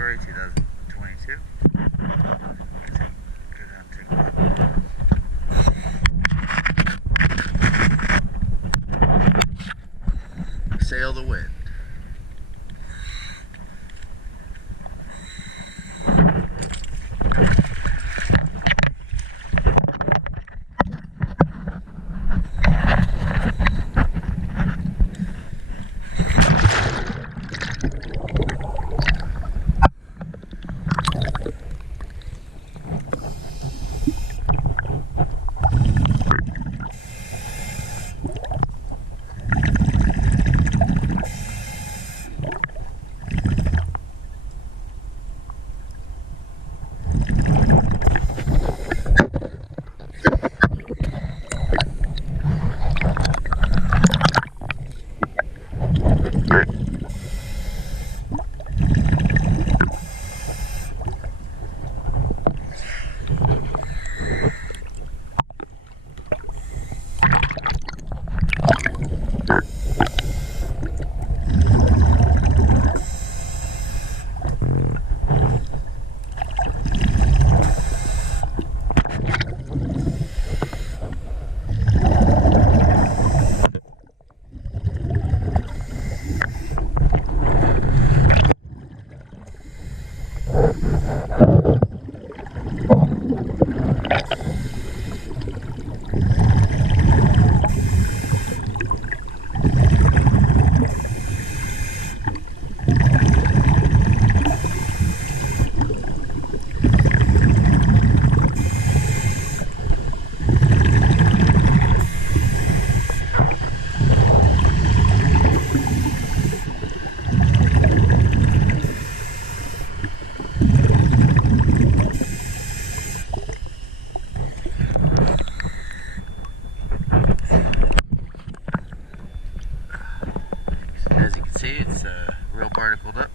February 2022. Go down to sail the wind. As you can see, it's real barnacled up.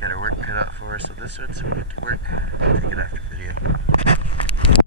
Got our work cut out for us with this one, so we get to work. Take it after video.